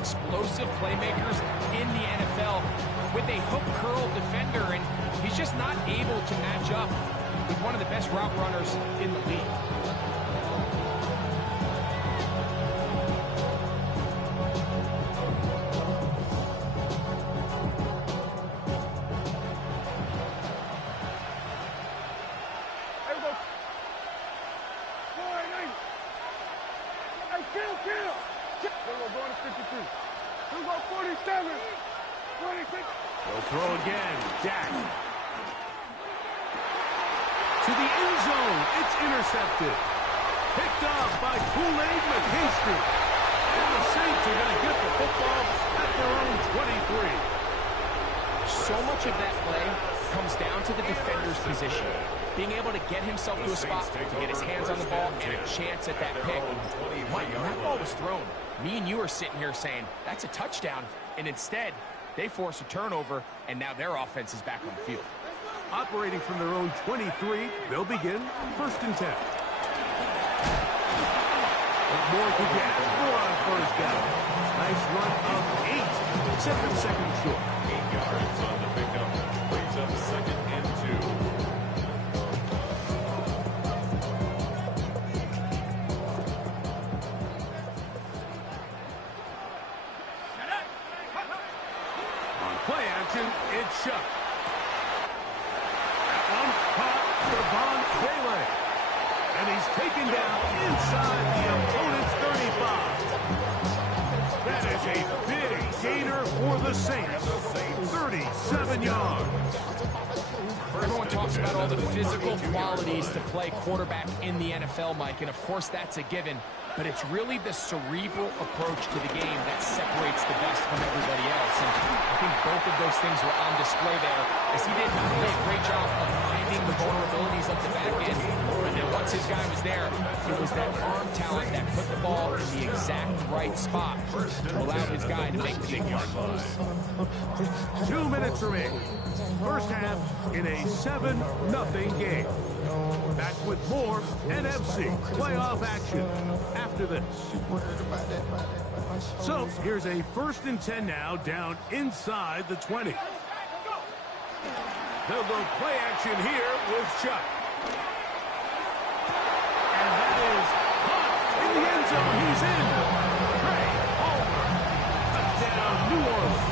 explosive playmakers in the NFL with a hook curl defender, and he's just not able to match up with one of the best route runners in the league. They'll throw again. Dak. To the end zone. It's intercepted. Picked up by Kool-Aid McKinstry. And the Saints are going to get the football at their own 23. So much of that play comes down to the defender's position. Being able to get himself to a spot, to get his hands on the ball, and a chance at that pick. Mike, when that ball was thrown, me and you are sitting here saying, that's a touchdown. And instead, they force a turnover, and now their offense is back on the field. Operating from their own 23, they'll begin 1st and 10. What more could you ask for on 1st down? Nice run of 8. Set them second short. 8 yards on the pickup. Brings up 2nd and 2. Play action, it's shut. That one caught for Von Bailey. And he's taken down inside the opponent's 35. That is a big gainer for the Saints. 37 yards. Everyone talks about all the physical qualities to play quarterback in the NFL, Mike, and of course that's a given. But it's really the cerebral approach to the game that separates the best from everybody else. And I think both of those things were on display there, as he did not only a great job of finding the vulnerabilities of the back end, but then once his guy was there, it was that arm talent that put the ball in the exact right spot to allow his guy to make the big play. 2 minutes remaining. First half in a 7-0 game. Back with more NFC playoff action after this. So here's a 1st and 10 now, down inside the 20. They'll go play action here with Chuck. And that is caught in the end zone. He's in. Trey Palmer. Touchdown, New Orleans.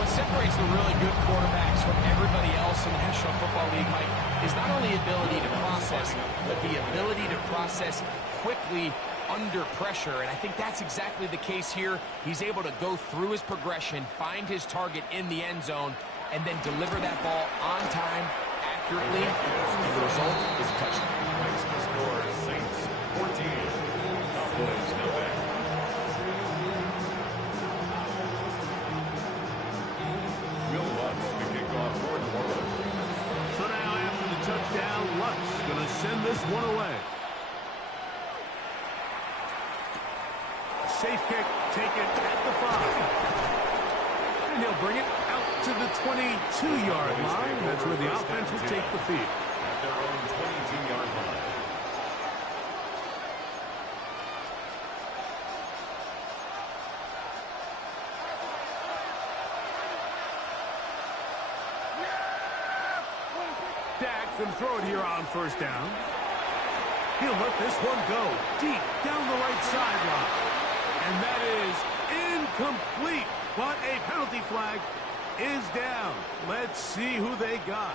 What separates the really good quarterbacks from everybody else in the National Football League, Mike, is not only ability to process, but the ability to process quickly under pressure. And I think that's exactly the case here. He's able to go through his progression, find his target in the end zone, and then deliver that ball on time, accurately, and the result is a touchdown. Makes the score Saints 14. Cowboys nothing. So now after the touchdown, Lutz going to send this one away. Safe kick taken at the 5. And he'll bring it out to the 22-yard line. That's where the offense will take the field. At their own 22-yard line. Dak can throw it here on 1st down. He'll let this one go deep down the right sideline. And that is incomplete. But a penalty flag is down. Let's see who they got.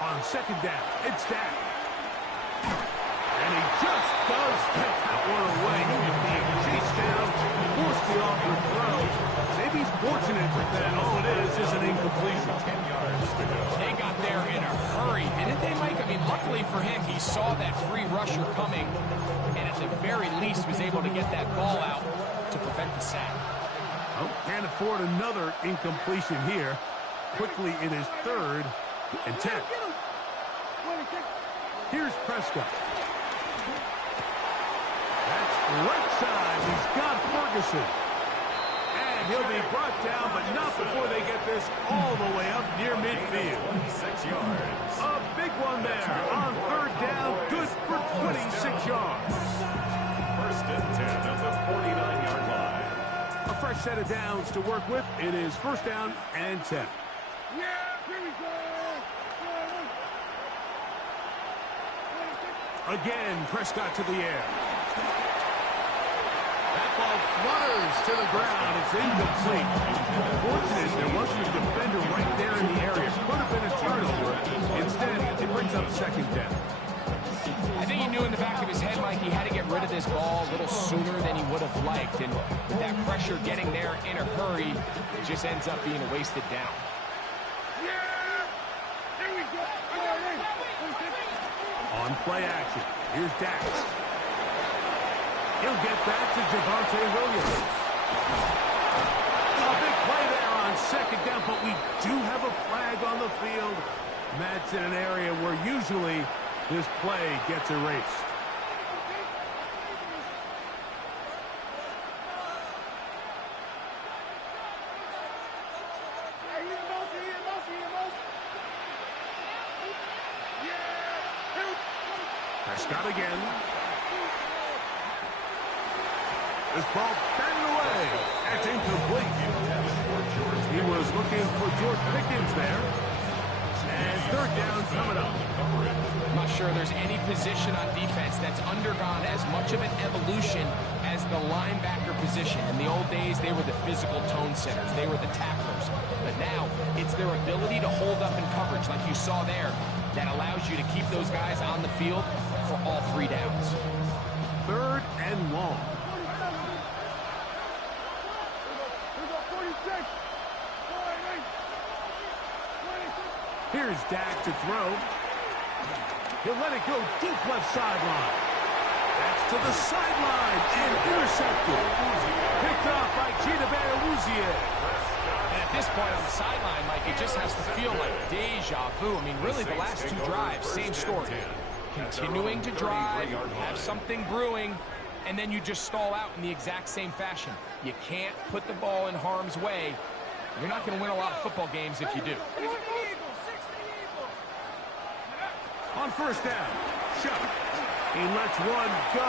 On 2nd down, it's Dak. And he just does get that one away. He was being chased down, forced the awkward throw. Maybe he's fortunate that all it is an incompletion. 10 yards to go. They got there in a hurry, didn't they, Mike? I mean, luckily for him, he saw that free rusher coming, and at the very least was able to get that ball out to prevent the sack. Oh, can't afford another incompletion here. Quickly in his 3rd and 10. Here's Prescott. That's Right side, he's got Ferguson. And he'll be brought down, but not before they get this all the way up near midfield. 6 yards. A big one there on third down, good for 26 yards. First and 10 at the 49-yard line. A fresh set of downs to work with. It is first down and 10. Again, Prescott to the air. That ball flutters to the ground. It's incomplete. Fortunate there wasn't a defender right there in the area. Could have been a turnover. Instead, it brings up second down. I think he knew in the back of his head, Mike, he had to get rid of this ball a little sooner than he would have liked. And with that pressure getting there in a hurry, it just ends up being a wasted down. On play action, here's Dax. He'll get that to Javonte Williams. A big play there on second down, but we do have a flag on the field. And that's in an area where usually this play gets erased. Prescott again. This ball batted away. That's incomplete. He was looking for George Pickens there. And third down coming up. I'm not sure there's any position on defense that's undergone as much of an evolution as the linebacker position. In the old days, they were the physical tone setters. They were the tacklers. But now, it's their ability to hold up in coverage, like you saw there, that allows you to keep those guys on the field for all three downs. Third and long. Here's Dak to throw. He'll let it go deep left sideline. That's to the sideline and intercepted. Picked off by Chidobe Awuzie. And at this point on the sideline, Mike, it just has to feel like deja vu. I mean, really, the last two drives, same story. Continuing to drive, have something brewing, and then you just stall out in the exact same fashion. You can't put the ball in harm's way. You're not going to win a lot of football games if you do. On first down, Shuck. He lets one go,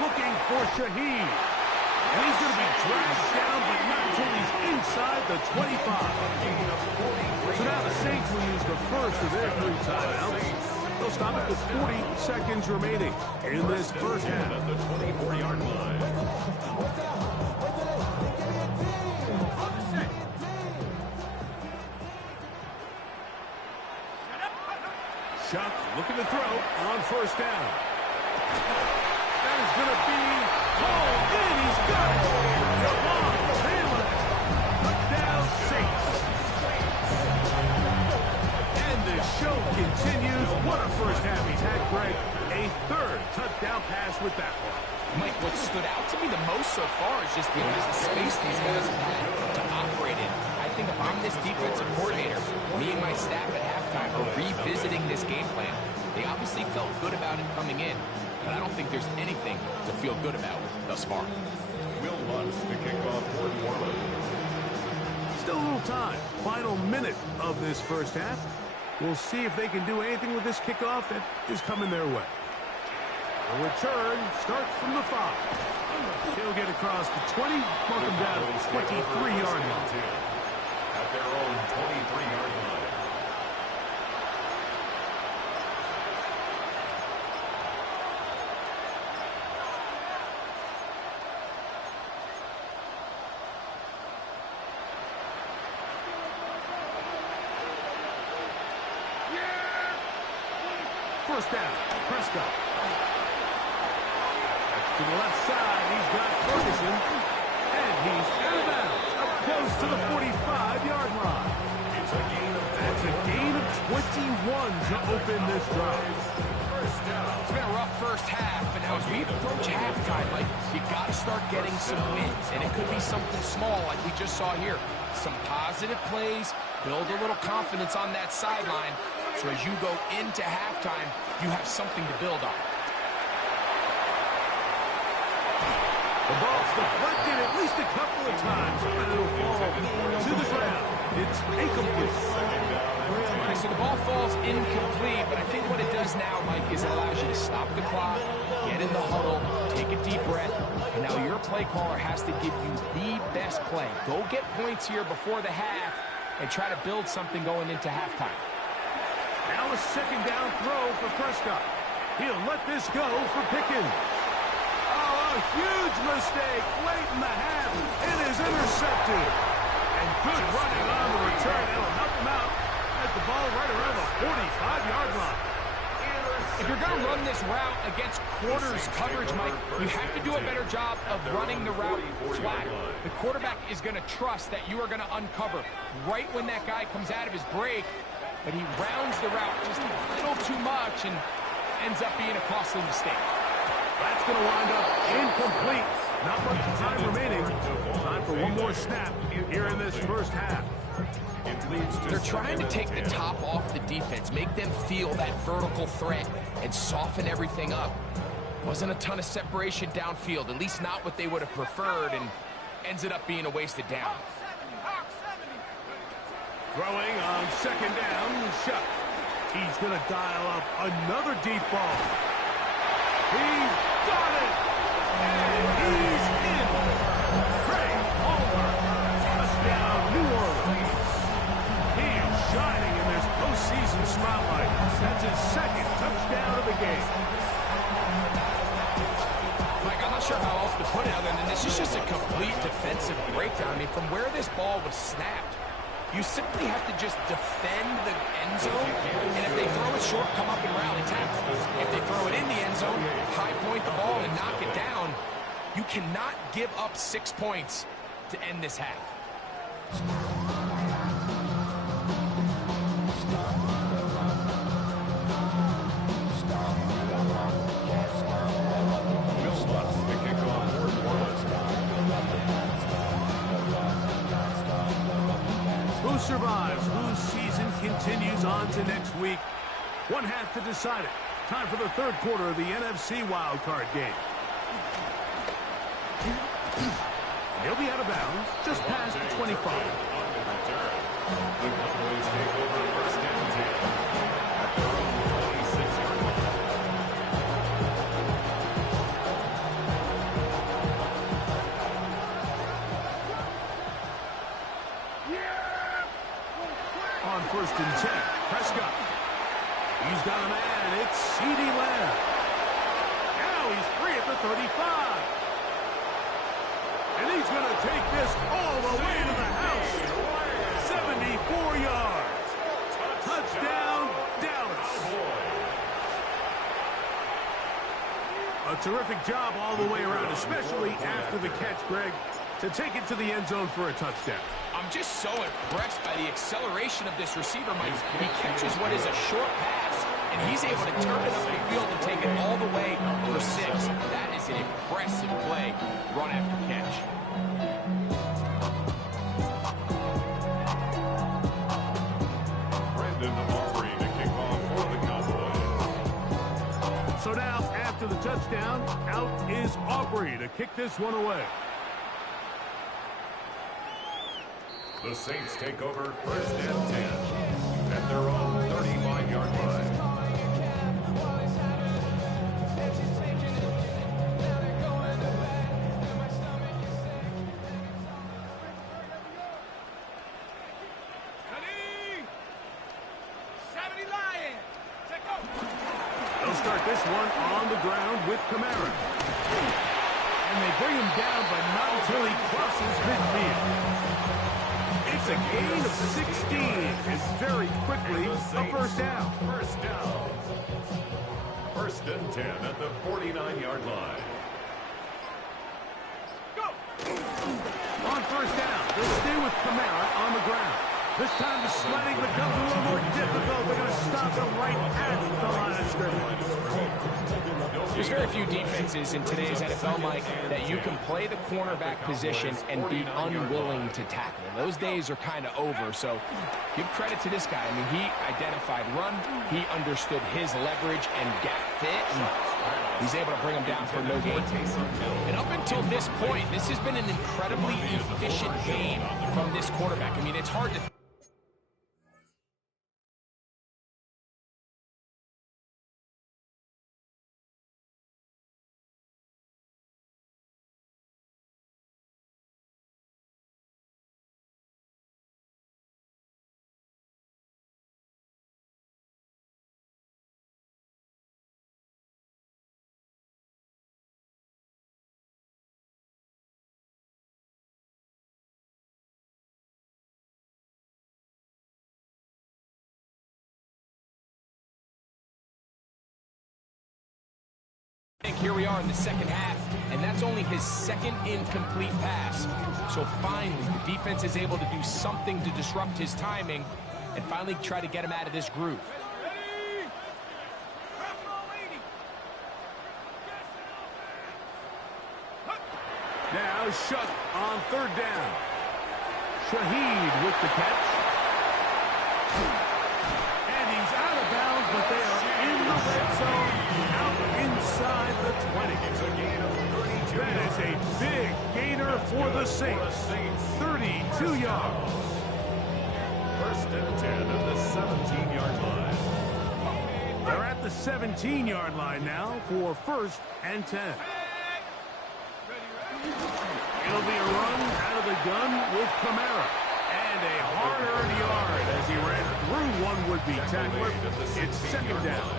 looking for Shaheed. And he's going to be dragged down, but not until he's inside the 25. So now the Saints will use the first of their 3 timeouts. They'll stop it with 40 seconds remaining in this first half. At the 24-yard line. Shuck looking to throw on first down. That is going to be hauled in. He's got it. Devon Taylor. Touchdown Saints. And the show continues. What a first half he's had, Greg. A third touchdown pass with that one. Mike, what stood out to me the most so far is just the amount of space these guys have had to operate in. I think if I'm this defensive coordinator, me and my staff at halftime are revisiting this game plan. They obviously felt good about it coming in, but I don't think there's anything to feel good about thus far. Will Lutz to kick off for New Orleans. Still a little time. Final minute of this first half. We'll see if they can do anything with this kickoff that is coming their way. The return starts from the 5. He'll get across the 20, mark him down at the 23-yard line. At their own 23-yard line. First down, Prescott. To the left side, he's got Ferguson. And he's out of bounds, up close to the 45-yard line. That's a gain of 21 to open this drive. It's been a rough first half, but now as we approach halftime, like, you got to start getting some wins, and it could be something small like we just saw here. Some positive plays, build a little confidence on that sideline, so as you go into halftime, you have something to build on. The ball's deflected at least a couple of times, and it'll fall to the ground. It's incomplete. All right, so the ball falls incomplete, but I think what it does now, Mike, is it allows you to stop the clock, get in the huddle, take a deep breath, and now your play caller has to give you the best play. Go get points here before the half and try to build something going into halftime. Now a second down throw for Prescott. He'll let this go for Pickens. Oh, a huge mistake late in the half. It is intercepted. And good running on the return. That'll help him out as the ball right around the 45-yard line. If you're going to run this route against quarters coverage, Mike, you have to do a better job of running the route flat. The quarterback is going to trust that you are going to uncover right when that guy comes out of his break, but he rounds the route just a little too much and ends up being a costly mistake. That's going to wind up incomplete. Not much time remaining. Time for one more snap here in this first half. They're trying to take the top off the defense, make them feel that vertical threat, and soften everything up. Wasn't a ton of separation downfield, at least not what they would have preferred, and ends it up being a wasted down. Throwing on second down, Shuck. He's going to dial up another deep ball. He's got it! And he's in! Great homer! Touchdown, New Orleans! He is shining in this postseason spotlight. That's his second touchdown of the game. Mike, I'm not sure how else to put it other than this is just a complete defensive breakdown. I mean, from where this ball was snapped, you simply have to just defend the end zone, and if they throw it short, come up and rally tackle. If they throw it in the end zone, high point the ball and knock it down. You cannot give up 6 points to end this half. Who survives? Whose season continues on to next week? One half to decide it. Time for the third quarter of the NFC wildcard game. He'll be out of bounds just past the 25. The Cowboys take over first and 10 at their own 26-yard line. On first and 10, Prescott. He's got a man. It's CeeDee Lamb. Now he's free at the 35. And he's going to take this all the way to the house. 74 yards. Touchdown, Dallas. A terrific job all the way around, especially after the catch, Greg, to take it to the end zone for a touchdown. I'm just so impressed by the acceleration of this receiver, Mike. He catches what is a short pass, and he's able to turn it up the field and take it all the way for 6. That is an impressive play, run after catch. To kick off for the Cowboys. So now, after the touchdown, out is Aubrey to kick this one away. The Saints take over first and 10 at their own 35-yard line. They'll start this one on the ground with Kamara. And they bring him down, but not until he crosses midfield. It's a gain of 16, and very quickly a first down. First down. First and 10 at the 49-yard line. On first down, they'll stay with Kamara on the ground. This time the sledding becomes a little more difficult. They're going to stop him right at the line of scrimmage. There's very few defenses in today's NFL, Mike, that you can play the cornerback position and be unwilling to tackle. Those days are kind of over, so give credit to this guy. I mean, he identified run, he understood his leverage and gap fit, and He's able to bring him down for no gain. And up until this point, this has been an incredibly efficient game from this quarterback. I mean, it's hard to... Here we are in the second half, and that's only his second incomplete pass. So finally, the defense is able to do something to disrupt his timing and finally try to get him out of this groove. Now Shuck on third down. Shaheed with the catch. And he's out of bounds, but they are in the red zone, out inside the 20. It's a gain of 32 That is a big gainer for the Saints. 32 yards. First and 10 at the 17-yard line. They're at the 17-yard line now for first and 10. It'll be a run out of the gun with Kamara. And a hard-earned yard as he ran through one would-be tackler. It's second down.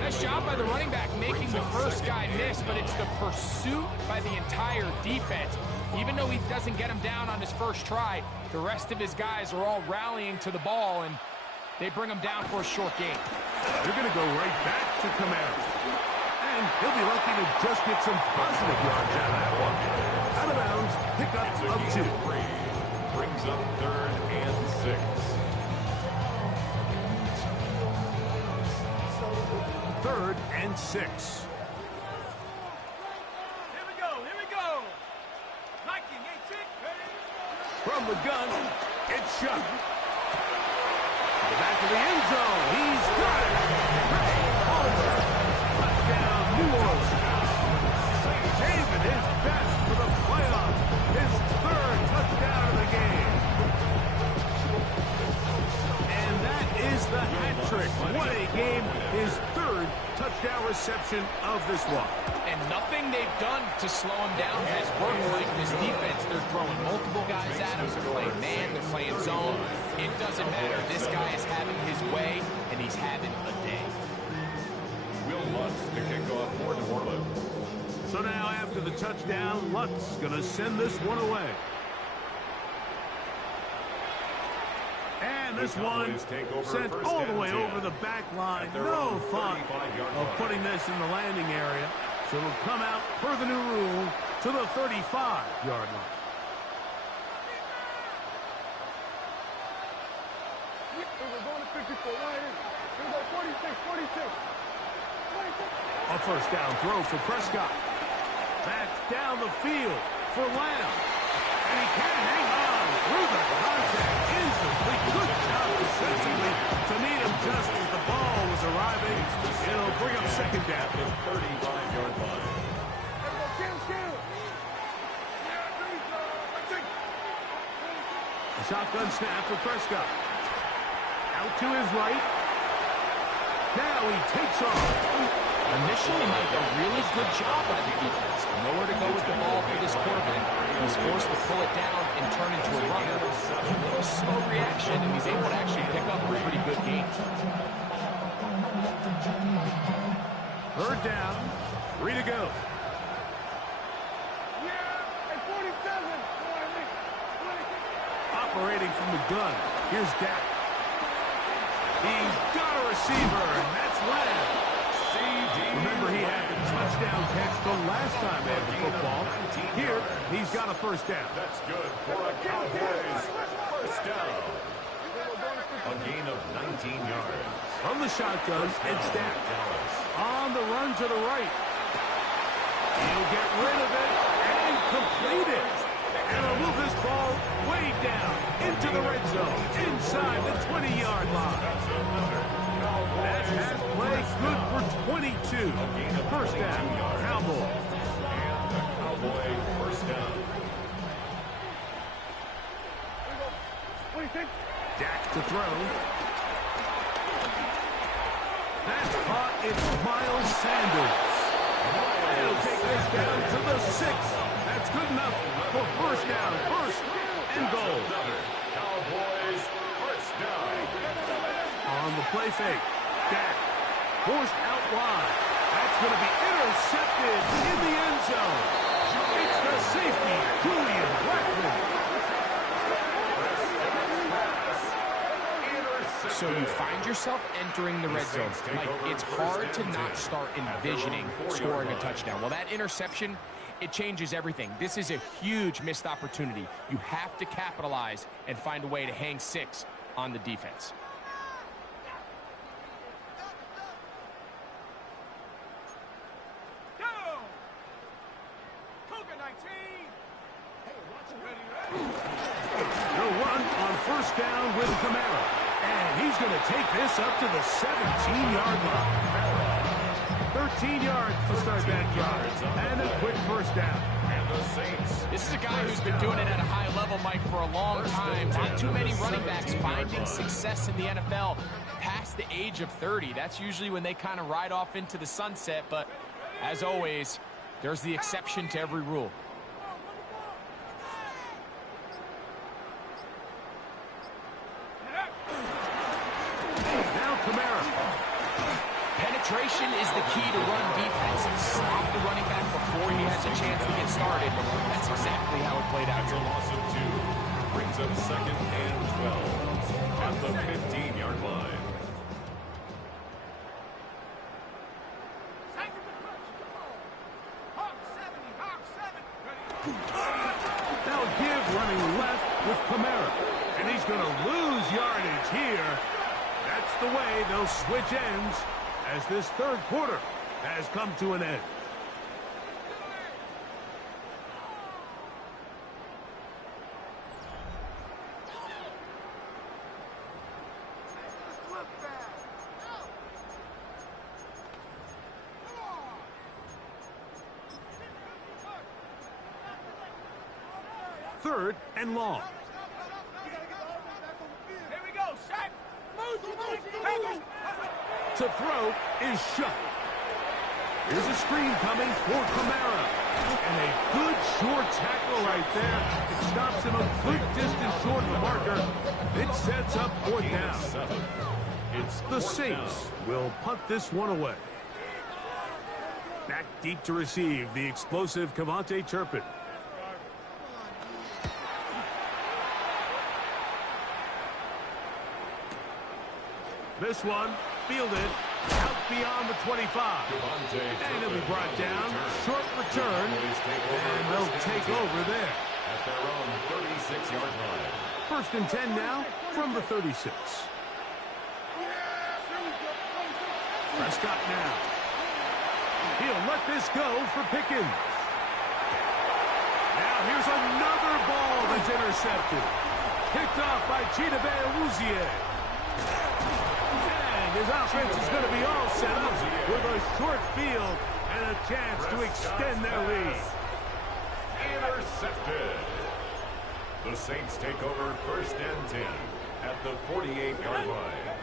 Nice job by the running back making the first guy miss, but it's the pursuit by the entire defense. Even though he doesn't get him down on his first try, the rest of his guys are all rallying to the ball, and they bring him down for a short gain. They're going to go right back to Kamara. And he'll be lucky to just get some positive yards out of that one. Out of bounds, pickup of 2. Brings up third and 6. Third and 6. Here we go, here we go. Nike, 8-6. From the gun, it's Shuck. The back of the end zone, he's got it. Ray Palmer. Touchdown, New Orleans. David is best for the playoffs. His third touchdown of the game. And that is the hat trick. What a game. His third touchdown reception of this one. And nothing they've done to slow him down has worked like this defense. They're throwing multiple guys at him. They're playing man, they're playing zone. It doesn't matter. This guy is having his way, and he's having a day. Will Lutz to kick off for New Orleans. So now after the touchdown, Lutz going to send this one away. And this one sent all the way over the back line. No thought of putting this in the landing area. So it'll come out, per the new rule, to the 35-yard line. A first down throw for Prescott. That's down the field for Lamb. And he can't hang on through the contact. Incomplete. Good job defensively to meet him just as the ball was arriving. It'll bring up second down. 35-yard line. A shotgun snap for Prescott. Out to his right. Now he takes off. Initially, Mike, a really good job by the defense. Nowhere to go with the ball for this quarterback. He's forced to pull it down and turn into a runner. A little slow reaction, and he's able to actually pick up a pretty good gain. Third down. 3 to go. Operating from the gun. Here's Dak. He's got a receiver, and that's Lamb. Remember, he had the touchdown catch the last time they had the football. Here, he's got a first down. That's good for a Cowboys first down. A gain of 19 yards. From the shotgun, it's Dak. On the run to the right. He'll get rid of it and complete it. And he'll move this ball way down into the red zone, inside the 20-yard line. That has play good for 22. First down, Cowboys. And the Cowboy first down. Dak to throw. That's caught. It's Miles Sanders. He'll take this down to the 6. That's good enough for first down. First and goal. Cowboys first down. On the play fake. Dak forced out wide. That's going to be intercepted in the end zone. It's the safety, Julian Blackman. So you find yourself entering the red zone. Like, it's hard to not start envisioning scoring a touchdown. Well, that interception, it changes everything. This is a huge missed opportunity. You have to capitalize and find a way to hang 6 on the defense. Go! Cougar 19. They'll run on first down with Kamara. And he's going to take this up to the 17-yard line. 13 yards to start that drive. And a quick first down. And the Saints. This is a guy who's been doing it at a high level, Mike, for a long time. Not too many running backs finding success in the NFL past the age of 30. That's usually when they kind of ride off into the sunset. But as always, there's the exception to every rule. Penetration is the key to run defense. Stop the running back before he has a chance to get started. That's exactly how it played out After here. a loss of 2, brings up second and 12 at the 15-yard line. They'll give running left with Kamara. And he's going to lose yardage here. That's the way they'll switch ends as this third quarter has come to an end. Third and long. Here we go, Shaq. To throw is shut. Here's a screen coming for Kamara. And a good short tackle right there. It stops him a good distance short of the marker. It sets up fourth down. It's The Saints will punt this one away. Back deep to receive the explosive Kavontae Turpin. This one fielded out beyond the 25. And he'll be brought down. Short return. And they'll take over there. At their own 36-yard line. First and 10 now from the 36. Prescott now. He'll let this go for Pickens. Now here's another ball that's intercepted. Picked off by Chidobe Awuzie. And his offense is going to be all set up with a short field and a chance to extend their lead. Intercepted. The Saints take over first and 10 at the 48-yard line.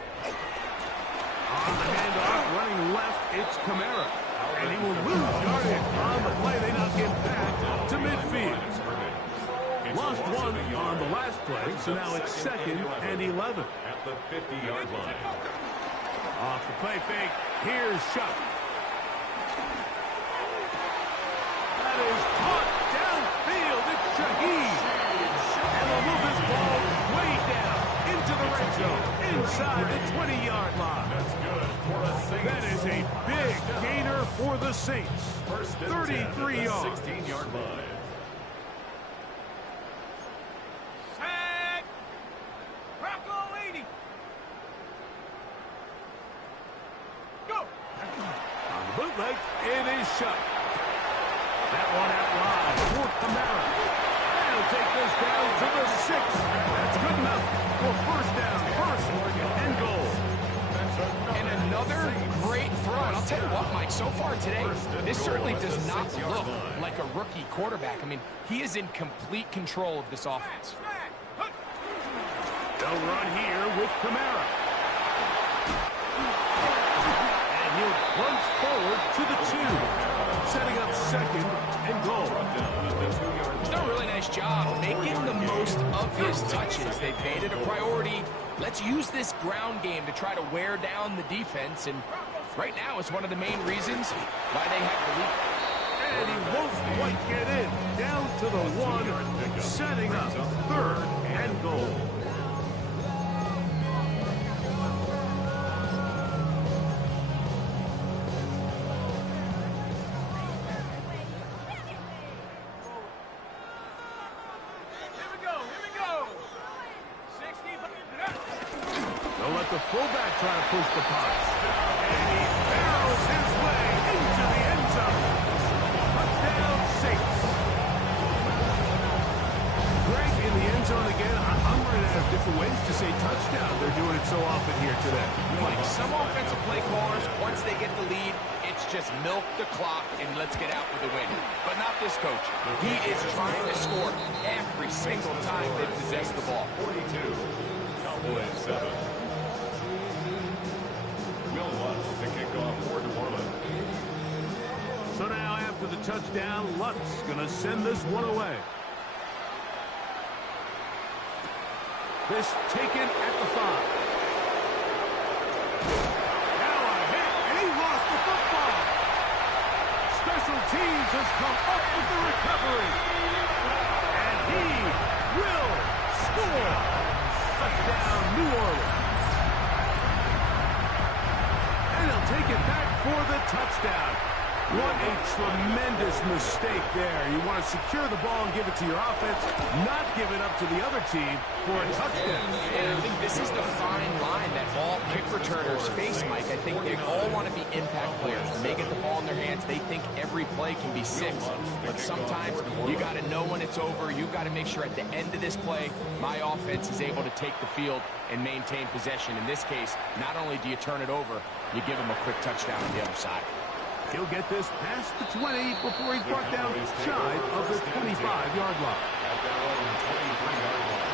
On the handoff, running left, it's Kamara. And he will lose yardage on the play. They knock him back to midfield. Lost one on the last play, so now it's second and 11. At the 50-yard line. Off the play fake, here's Shuck. That is caught downfield. It's Shaheed. And they'll move this ball way down into the red zone, inside the 20-yard line. That's good for a Saints. That is a big gainer for the Saints. First and 33 yards. 16-yard line. Shaq. Rocco 80. Go. On the bootleg, it is Shuck. That one out wide for Kamara. And he'll take this down to the 6. That's good enough for first down, first and goal. And another great throw. And I'll tell you what, Mike, so far today, this certainly does not look like a rookie quarterback. I mean, he is in complete control of this offense. They'll run here with Kamara. And he'll plunge forward to the 2. Setting up second and goal. He's done a really nice job making the most of his touches. They've made it a priority. Let's use this ground game to try to wear down the defense. And right now, it's one of the main reasons why they have the lead. And he won't quite get in. Down to the 1, setting up third and goal. They'll let the fullback try to push the puck. And he barrels his way into the end zone. Touchdown, Saints. Greg in the end zone again. I'm running out of different ways to say touchdown. They're doing it so often here today. Like some offensive play callers, once they get the lead, it's just milk the clock and let's get out with a win. But not this coach. He is trying to score every single time they possess the ball. 42. Cowboys 7. Will Lutz to kick off for New Orleans. So now after the touchdown, Lutz going to send this one away. This taken at the 5. Now a hit, and he lost the football. Special teams has come up with the recovery. And he will score. Touchdown, New Orleans. And he'll take it back for the touchdown. What a tremendous mistake there. You want to secure the ball and give it to your offense, not give it up to the other team for a touchdown. And I think this is the fine line that all kick returners face, Mike. I think they all want to be impact players. When they get the ball in their hands, they think every play can be 6. But sometimes you got to know when it's over. You got to make sure at the end of this play, my offense is able to take the field and maintain possession. In this case, not only do you turn it over, you give them a quick touchdown on the other side. He'll get this past the 20 before he's brought down shy of the 25-yard line. At their own 23-yard line.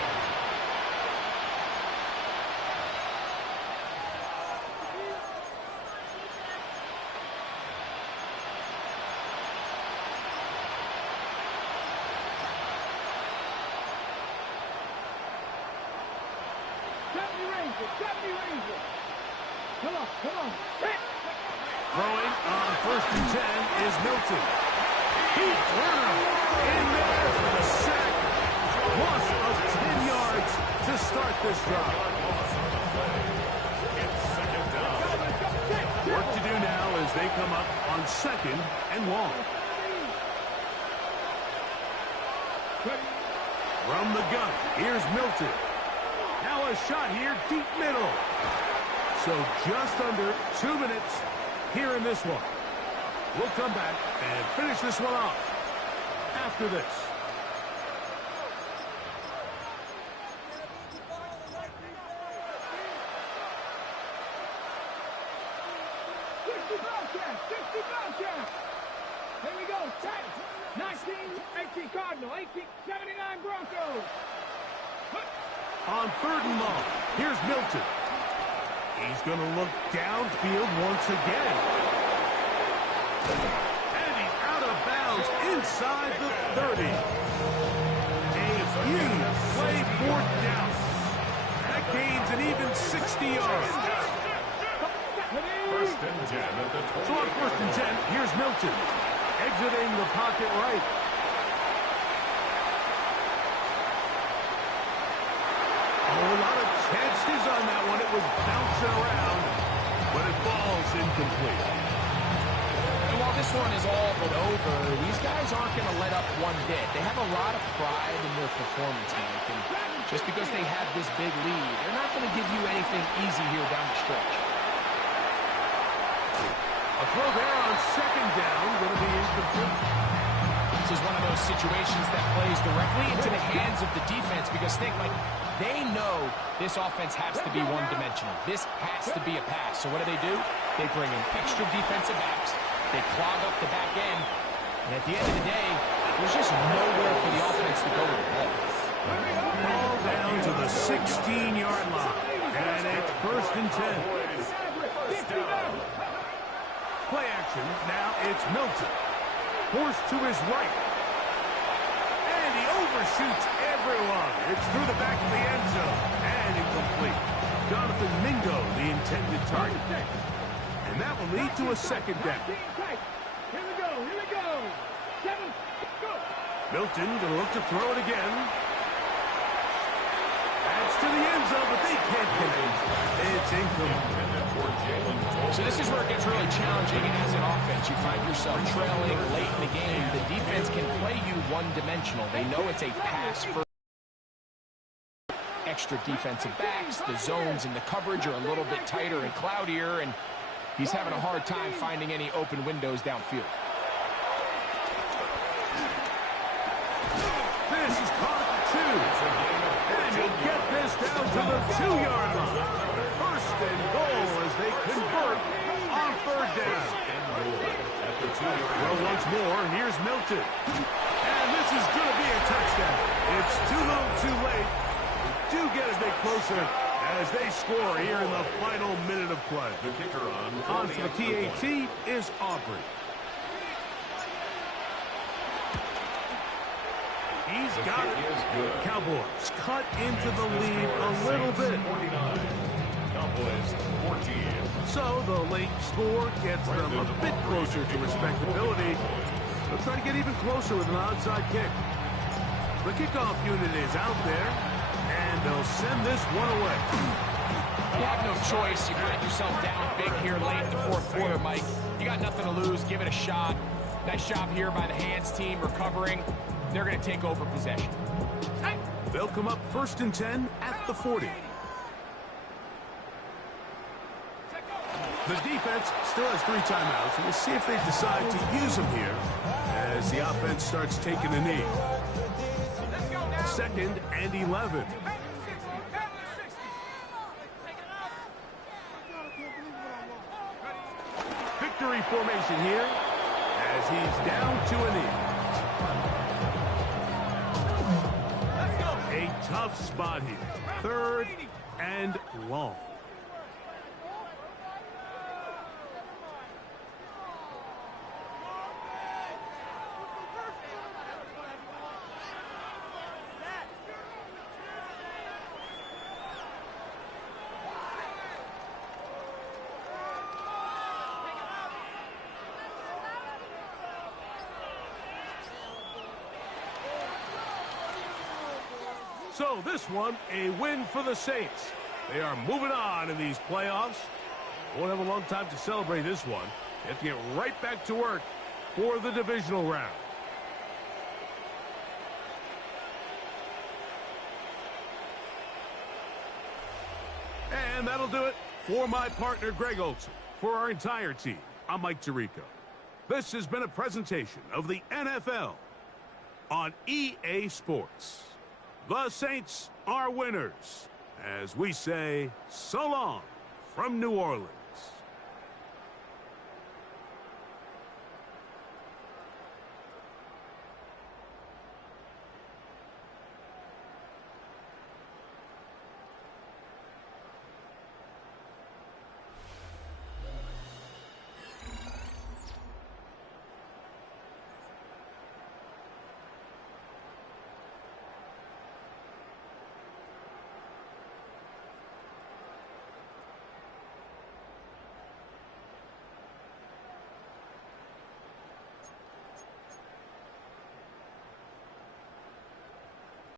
Throwing on 1st and 10 is Milton. Heath Lerner in there for the sack. Loss of 10 yards to start this drive. Work to do now as they come up on 2nd and long. From the gun, here's Milton. Now a shot here, deep middle. So just under 2 minutes here in this one. We'll come back and finish this one off after this. Here we go. 19, 18 Cardinal, 18, 79 Broncos. On 3rd and long, here's Milton. He's going to look downfield once again. And he's out of bounds inside the 30. A huge play for Dallas. That gains an even 60 yards. 1st and 10 at the 20. So on 1st and 10, here's Milton. Exiting the pocket right. A lot of chances on that one. It was bouncing around, but it falls incomplete. And while this one is all but over, these guys aren't going to let up one bit. They have a lot of pride in their performance, Mike. And just because they have this big lead, they're not going to give you anything easy here down the stretch. A throw there on 2nd down, going to be incomplete. This is one of those situations that plays directly into the hands of the defense because think, like, they know this offense has to be one-dimensional. This has to be a pass. So what do? They bring in extra defensive backs. They clog up the back end, and at the end of the day, there's just nowhere for the offense to go with the ball. Ball down to the 16-yard line, and it's 1st and 10. Play action. Now it's Milton. Forced to his right. And he overshoots everyone. It's through the back of the end zone. And incomplete. Jonathan Mingo, the intended target. And that will lead to a 2nd down. Here we go. Here we go. 7, go. Milton going to look to throw it again. That's to the end zone, but they can't get it. It's incomplete. So this is where it gets really challenging as an offense. You find yourself trailing late in the game. The defense can play you one-dimensional. They know it's a pass first. Extra defensive backs, the zones and the coverage are a little bit tighter and cloudier, and he's having a hard time finding any open windows downfield. This is caught at the 2. And he'll get this down to the 2-yard line. 1st and goal as they convert on 3rd down. Well, once more, here's Milton. And this is going to be a touchdown. It's too little too late. They do get a bit closer as they score here in the final minute of play. The kicker On for the PAT is Aubrey. He's got it. Cowboys cut into the lead a little bit. 49. Cowboys 14. So the late score gets them a bit closer to respectability. They'll try to get even closer with an onside kick. The kickoff unit is out there, and they'll send this one away. You have no choice. You find yourself down big here late in the 4th quarter, Mike. You got nothing to lose. Give it a shot. Nice job here by the hands team recovering. They're going to take over possession. They'll come up 1st and 10 at the 40. The defense still has 3 timeouts, and we'll see if they decide to use them here as the offense starts taking a knee. 2nd and 11. Victory formation here as he's down to a knee. A tough spot here. 3rd and long. So this one, a win for the Saints. They are moving on in these playoffs. Won't have a long time to celebrate this one. They have to get right back to work for the divisional round. And that'll do it for my partner, Greg Olson. For our entire team, I'm Mike Tirico. This has been a presentation of the NFL on EA Sports. The Saints are winners, as we say so long from New Orleans.